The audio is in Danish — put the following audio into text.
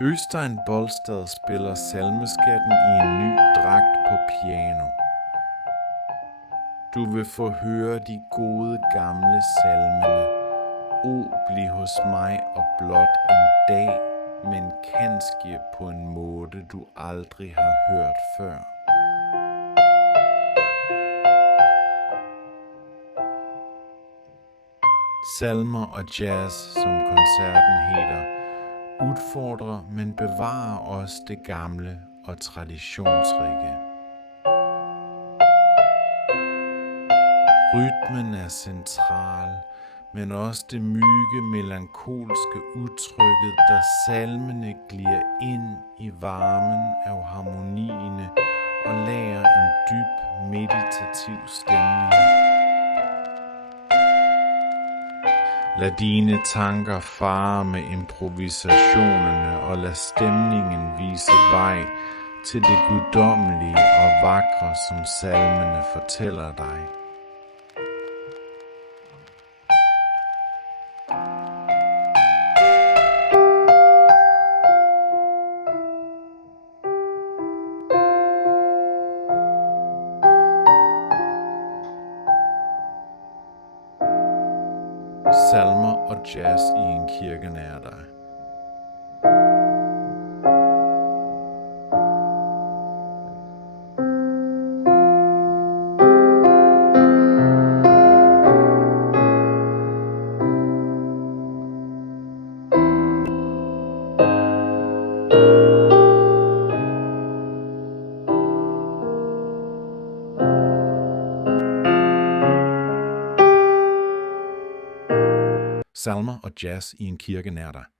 Øystein Bollstad spiller salmeskatten i en ny dragt på piano. Du vil få høre de gode gamle salmene. O, bliv hos mig og blot en dag, men kanskje på en måde, du aldrig har hørt før. Salmer og jazz, som koncerten hedder, udfordrer, men bevarer også det gamle og traditionsrige. Rytmen er central, men også det mygge, melankolske udtrykket, der salmene glider ind i varmen af harmonierne og lærer en dyb, meditativ stemning. Lad dine tanker fare med improvisationerne og lad stemningen vise vej til det guddommelige og vakre, som salmene fortæller dig. Salmer og jazz i en kirke nær dig. Salmer og jazz i en kirke nær dig.